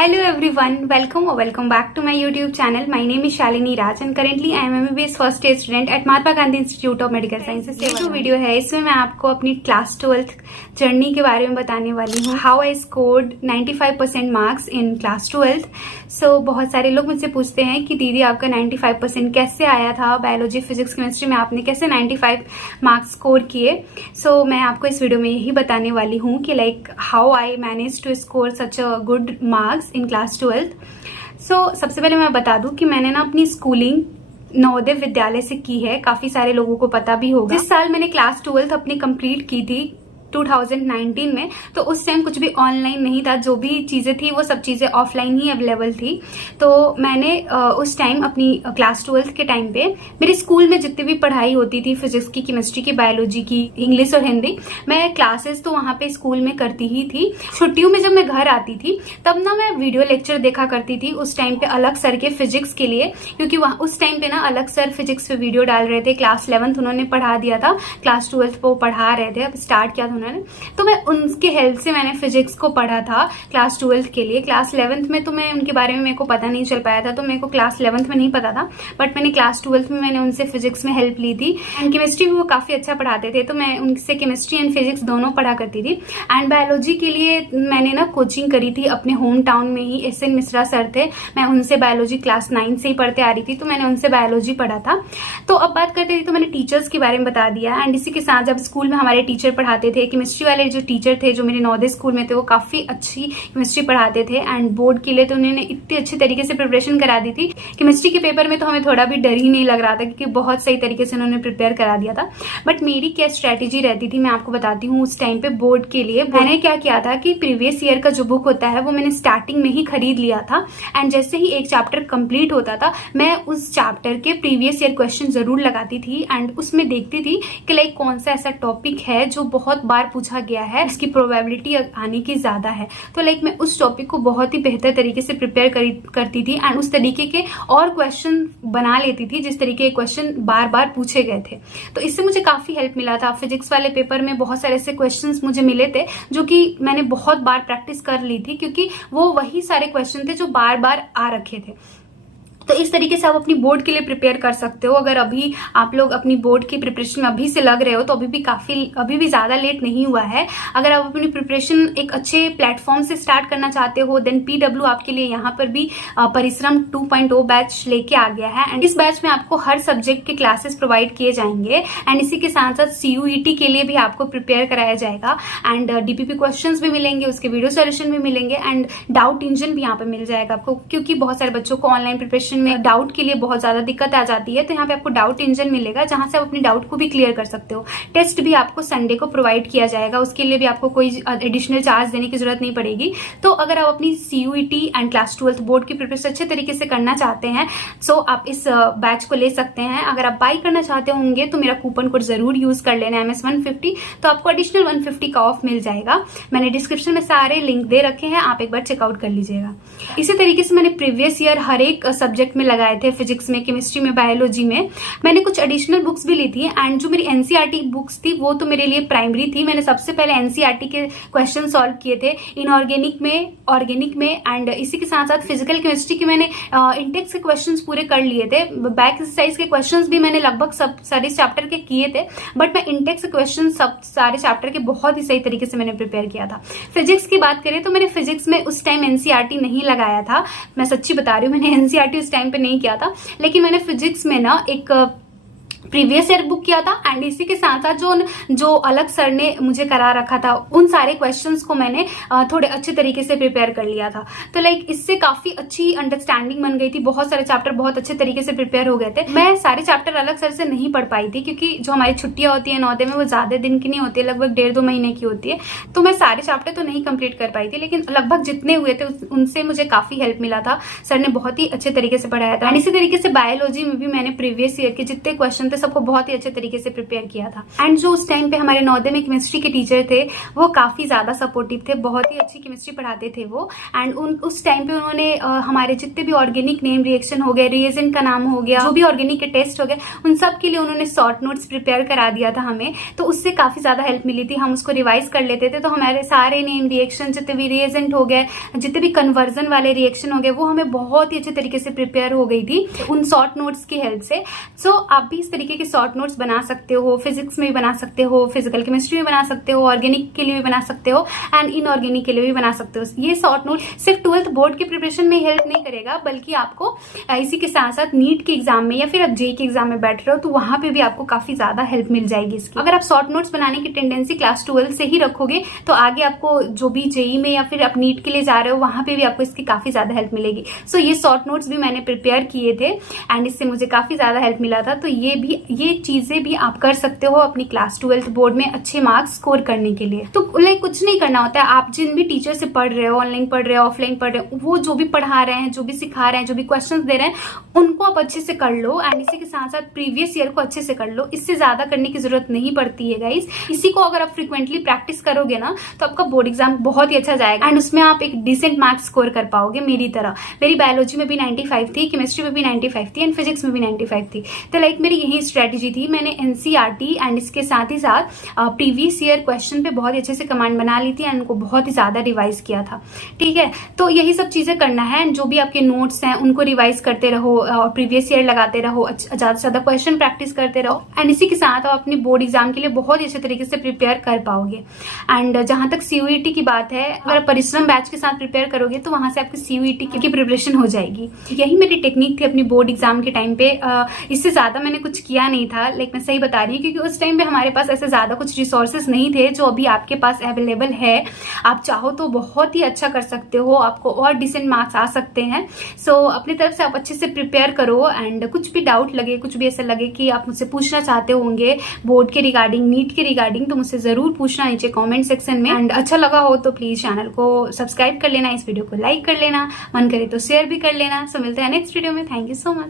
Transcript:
Hello everyone, welcome or welcome back to my YouTube channel. My name is Shalini Raj and currently I am MBBS first year student at Mahatma Gandhi Institute of Medical Sciences. ये जो video है इसमें मैं आपको अपनी class 12th journey के बारे में बताने वाली हूँ. How I scored 95% marks in class 12th. So बहुत सारे लोग मुझसे पूछते हैं कि दीदी आपका 95% कैसे आया था, बायोलॉजी फिजिक्स केमिस्ट्री में आपने कैसे 95 मार्क्स स्कोर किए. सो मैं आपको इस वीडियो में यही बताने वाली हूँ कि like how I manage to score such a good marks in class 12th. So सबसे पहले मैं बता दूं कि मैंने ना अपनी स्कूलिंग नवोदय विद्यालय से की है. काफी सारे लोगों को पता भी होगा. जिस साल मैंने क्लास 12th अपनी कंप्लीट की थी 2019 में, तो उस टाइम कुछ भी ऑनलाइन नहीं था. जो भी चीजें थी वो सब चीजें ऑफलाइन ही अवेलेबल थी. तो मैंने उस टाइम अपनी क्लास 12th के टाइम पे मेरे स्कूल में जितनी भी पढ़ाई होती थी, फिजिक्स की, केमिस्ट्री की, बायोलॉजी की, इंग्लिश और हिंदी, मैं क्लासेस तो वहां पे स्कूल में करती ही थी. छुट्टियों में जब मैं घर आती थी तब ना मैं वीडियो लेक्चर देखा करती थी उस टाइम पे अलग सर के फिजिक्स के लिए, क्योंकि वहां उस टाइम पे ना अलग सर फिजिक्स पे वीडियो डाल रहे थे. क्लास 11th उन्होंने पढ़ा दिया था, क्लास 12th वो पढ़ा रहे थे, अब स्टार्ट किया था उन्होंने. तो मैं उनके हेल्प से मैंने फिजिक्स को पढ़ा था क्लास 12th के लिए. क्लास 11th में तो मैं उनके बारे में मेरे को पता नहीं चल पाया था, तो मेरे को क्लास 11th में नहीं पता था, बट मैंने क्लास 12th में मैंने उनसे फिजिक्स में हेल्प ली थी. एंड केमिस्ट्री भी वो काफी अच्छा पढ़ाते थे, तो मैं उनसे केमिस्ट्री एंड फिजिक्स दोनों पढ़ा करती थी. एंड बायोलॉजी के लिए मैंने ना कोचिंग करी थी अपने होम टाउन में ही. SN मिश्रा सर थे, मैं उनसे बायोलॉजी क्लास 9 से ही पढ़ते आ रही थी, तो मैंने उनसे बायोलॉजी पढ़ा था. तो अब बात करते थी तो मैंने टीचर्स के बारे में बता दिया. एंड इसी के साथ जब स्कूल में हमारे टीचर पढ़ाते थे, केमिस्ट्री वाले जो टीचर थे जो मेरे नवोदय स्कूल में थे, वो काफी अच्छी केमिस्ट्री पढ़ाते थे. एंड बोर्ड के लिए तो उन्होंने इतनी अच्छी तरीके से प्रिपरेशन करा दी थी. केमिस्ट्री के पेपर में तो हमें थोड़ा भी डर ही नहीं लग रहा था, क्योंकि बहुत सही तरीके से उन्होंने प्रिपेयर करा दिया था. बट मेरी क्या स्ट्रेटेजी रहती थी मैं आपको बताती हूँ. उस टाइम पे बोर्ड के लिए मैंने क्या किया था कि प्रीवियस ईयर का जो बुक होता है वो मैंने स्टार्टिंग में ही खरीद लिया था. एंड जैसे ही एक चैप्टर कंप्लीट होता था मैं उस चैप्टर के प्रीवियस ईयर क्वेश्चन जरूर लगाती थी. एंड उसमें देखती थी कि लाइक कौन सा ऐसा टॉपिक है जो बहुत बार पूछा गया है, इसकी प्रोबेबिलिटी आने की ज्यादा है. तो लाइक मैं उस टॉपिक को बहुत ही बेहतर तरीके से प्रिपेयर करती थी. एंड उस तरीके के और क्वेश्चन बना लेती थी जिस तरीके के क्वेश्चन बार बार पूछे गए थे. तो इससे मुझे काफी हेल्प मिला था. फिजिक्स वाले पेपर में बहुत सारे ऐसे क्वेश्चंस मुझे मिले थे जो कि मैंने बहुत बार प्रैक्टिस कर ली थी, क्योंकि वो वही सारे क्वेश्चन थे जो बार बार आ रखे थे. तो इस तरीके से आप अपनी बोर्ड के लिए प्रिपेयर कर सकते हो. अगर अभी आप लोग अपनी बोर्ड की प्रिपरेशन में अभी से लग रहे हो तो अभी भी ज्यादा लेट नहीं हुआ है. अगर आप अपनी प्रिपरेशन एक अच्छे प्लेटफॉर्म से स्टार्ट करना चाहते हो, देन PW आपके लिए यहाँ पर भी परिश्रम 2.0 बैच लेके आ गया है. एंड इस बैच में आपको हर सब्जेक्ट के क्लासेस प्रोवाइड किए जाएंगे. एंड इसी के साथ साथ CUET के लिए भी आपको प्रिपेयर कराया जाएगा. एंड DPP क्वेश्चन भी मिलेंगे, उसके वीडियो सोल्यूशन भी मिलेंगे. एंड डाउट इंजन भी यहाँ पे मिल जाएगा आपको, क्योंकि बहुत सारे बच्चों को ऑनलाइन प्रिपरेशन में डाउट के लिए बहुत ज्यादा दिक्कत आ जाती है. तो यहाँ पे आपको डाउट इंजन मिलेगा जहां से आप अपनी डाउट को भी क्लियर कर सकते हो. टेस्ट भी आपको संडे को प्रोवाइड किया जाएगा, उसके लिए भी आपको कोई एडिशनल चार्ज देने की जरूरत नहीं पड़ेगी. तो अगर आप अपनी CUET and class 12th board की प्रिपरेशन अच्छे तरीके से करना चाहते हैं सो आप इस बैच को ले सकते हैं. अगर आप बाई करना चाहते होंगे तो मेरा कूपन कोड जरूर यूज कर लेना MS150, तो आपको एडिशनल 150 का ऑफ मिल जाएगा. मैंने डिस्क्रिप्शन में सारे लिंक दे रखे हैं, आप एक बार चेकआउट कर लीजिएगा. इसी तरीके से मैंने प्रीवियस ईयर हर एक सब्जेक्ट में लगाए थे. फिजिक्स में, केमिस्ट्री में, बायोलॉजी में मैंने कुछ एडिशनल बुक्स भी ली थी. एंड जो मेरी NCERT बुक्स थी वो तो मेरे लिए प्राइमरी थी. मैंने सबसे पहले NCERT के क्वेश्चन सॉल्व किए थे इनऑर्गेनिक में, ऑर्गेनिक में. एंड इसी के साथ साथ फिजिकल केमिस्ट्री के मैंने इंटेक्स के क्वेश्चंस पूरे कर लिए थे. बैक एक्सरसाइज के क्वेश्चंस भी मैंने लगभग सब सारे चैप्टर के किए थे, बट मैं इंटेक्स क्वेश्चन सब सारे चैप्टर के बहुत ही सही तरीके से मैंने प्रिपेयर किया था. फिजिक्स की बात करें तो मैंने फिजिक्स में उस टाइम NCERT नहीं लगाया था. मैं सच्ची बता रही हूँ, मैंने NCERT उस टाइम पे नहीं किया था, लेकिन मैंने फिजिक्स में ना एक प्रीवियस ईयर बुक किया था. एंड इसी के साथ साथ जो अलग सर ने मुझे करा रखा था उन सारे क्वेश्चंस को मैंने थोड़े अच्छे तरीके से प्रिपेयर कर लिया था. तो लाइक इससे काफी अच्छी अंडरस्टैंडिंग बन गई थी. बहुत सारे चैप्टर बहुत अच्छे तरीके से प्रिपेयर हो गए थे. मैं सारे चैप्टर अलग सर से नहीं पढ़ पाई थी, क्योंकि जो हमारी छुट्टियां होती है नवोदय में वो ज्यादा दिन की नहीं होती है, लगभग 1.5-2 महीने की होती है. तो मैं सारे चैप्टर तो नहीं कंप्लीट कर पाई थी, लेकिन लगभग जितने हुए थे उनसे मुझे काफी हेल्प मिला था. सर ने बहुत ही अच्छे तरीके से पढ़ाया था. एंड इसी तरीके से बायोलॉजी में भी मैंने प्रीवियस ईयर के जितने क्वेश्चन उनने सबको बहुत ही अच्छे तरीके से प्रिपेयर किया था। एंड जो उस टाइम पे हमारे नवोदय में केमिस्ट्री के टीचर थे वो काफी ज्यादा सपोर्टिव थे, बहुत ही अच्छी केमिस्ट्री पढ़ाते थे वो। एंड उस टाइम पे उन्होंने हमारे जितने भी ऑर्गेनिक नेम रिएक्शन हो गए, रिएजेंट का नाम हो गया, जो भी ऑर्गेनिक के टेस्ट हो गए, उन सब के लिए उन्होंने शॉर्ट नोट्स प्रिपेयर करा दिया था हमें। तो उससे काफी ज्यादा हेल्प मिली थी, हम उसको रिवाइज कर लेते थे। तो हमारे सारे नेम रिएक्शन, जितने भी रिएजेंट हो गए, जितने भी कन्वर्जन वाले रिएक्शन हो गए, वो हमें बहुत ही अच्छे तरीके से प्रिपेयर हो गई थी उन शॉर्ट नोट्स की हेल्प से। सो आप भी इस तरीके के शॉर्ट नोट्स बना सकते हो, फिजिक्स में भी बना सकते हो, फिजिकल केमिस्ट्री में बना सकते हो, ऑर्गेनिक के लिए भी बना सकते हो एंड इनऑर्गेनिक के लिए भी बना सकते हो। ये शॉर्ट नोट सिर्फ 12th बोर्ड के प्रिपरेशन में हेल्प नहीं करेगा, बल्कि आपको इसी के साथ साथ नीट के एग्जाम में या फिर आप जेईई के एग्जाम में बैठ रहे हो तो वहां पे भी आपको काफी ज्यादा हेल्प मिल जाएगी इसकी। अगर आप शॉर्ट नोट्स बनाने की टेंडेंसी क्लास 12 से ही रखोगे तो आगे आपको जो भी जेईई में या फिर आप नीट के लिए जा रहे हो वहां पे भी आपको इसकी काफी ज्यादा हेल्प मिलेगी। सो ये शॉर्ट नोट्स भी मैंने प्रिपेयर किए थे एंड इससे मुझे काफी ज्यादा हेल्प मिला था। तो ये चीजें भी आप कर सकते हो अपनी क्लास 12th बोर्ड में अच्छे मार्क्स स्कोर करने के लिए। तो लाइक कुछ नहीं करना होता है, आप जिन भी टीचर से पढ़ रहे हो, ऑनलाइन पढ़ रहे हो, ऑफलाइन पढ़ रहे हो, वो जो भी पढ़ा रहे हैं, जो भी सिखा रहे हैं, जो भी क्वेश्चंस दे रहे हैं, उनको आप अच्छे से कर लो एंड इसी के साथ साथ प्रीवियस ईयर को अच्छे से कर लो। इससे ज्यादा करने की जरूरत नहीं पड़ती है गाइस। इसी को अगर आप फ्रिक्वेंटली प्रैक्टिस करोगे ना तो आपका बोर्ड एग्जाम बहुत ही अच्छा जाएगा एंड उसमें आप एक डिसेंट मार्क्स स्कोर कर पाओगे मेरी तरह। मेरी बायोलॉजी में भी 95 थी, केमिस्ट्री में भी 95 थी एंड फिजिक्स में भी 95 थी। तो लाइक मेरी यही स्ट्रेटेजी थी, मैंने एनसीईआरटी एंड इसके साथ ही साथ प्रीवियस ईयर क्वेश्चन पे बहुत ही अच्छे से कमांड बना ली थी एंड उनको बहुत ही ज्यादा रिवाइज किया था। ठीक है, तो यही सब चीजें करना है एंड जो भी आपके नोट्स हैं उनको रिवाइज करते रहो और प्रीवियस ईयर लगाते रहो, ज्यादा से ज्यादा क्वेश्चन प्रैक्टिस करते रहो एंड इसी के साथ आप अपने बोर्ड एग्जाम के लिए बहुत ही अच्छे तरीके से प्रिपेयर कर पाओगे। एंड जहां तक सीयूईटी की बात है, अगर आप परिश्रम बैच के साथ प्रिपेयर करोगे तो वहां से आपकी सीयूईटी की प्रिपरेशन हो जाएगी। यही मेरी टेक्निक थी अपनी बोर्ड एग्जाम के टाइम पे। इससे ज्यादा मैंने कुछ किया नहीं था, लाइक मैं सही बता रही हूँ, क्योंकि उस टाइम पे हमारे पास ऐसे ज्यादा कुछ रिसोर्सेज नहीं थे जो अभी आपके पास अवेलेबल है। आप चाहो तो बहुत ही अच्छा कर सकते हो, आपको और डिसेंट मार्क्स आ सकते हैं। सो अपनी तरफ से आप अच्छे से प्रिपेयर करो एंड कुछ भी डाउट लगे, कुछ भी ऐसा लगे कि आप मुझसे पूछना चाहते होंगे बोर्ड के रिगार्डिंग, नीट के रिगार्डिंग, तो मुझसे जरूर पूछना नीचे कमेंट सेक्शन में। एंड अच्छा लगा हो तो प्लीज चैनल को सब्सक्राइब कर लेना, इस वीडियो को लाइक कर लेना, मन करे तो शेयर भी कर लेना। सो मिलते हैं नेक्स्ट वीडियो में। Thank you so much.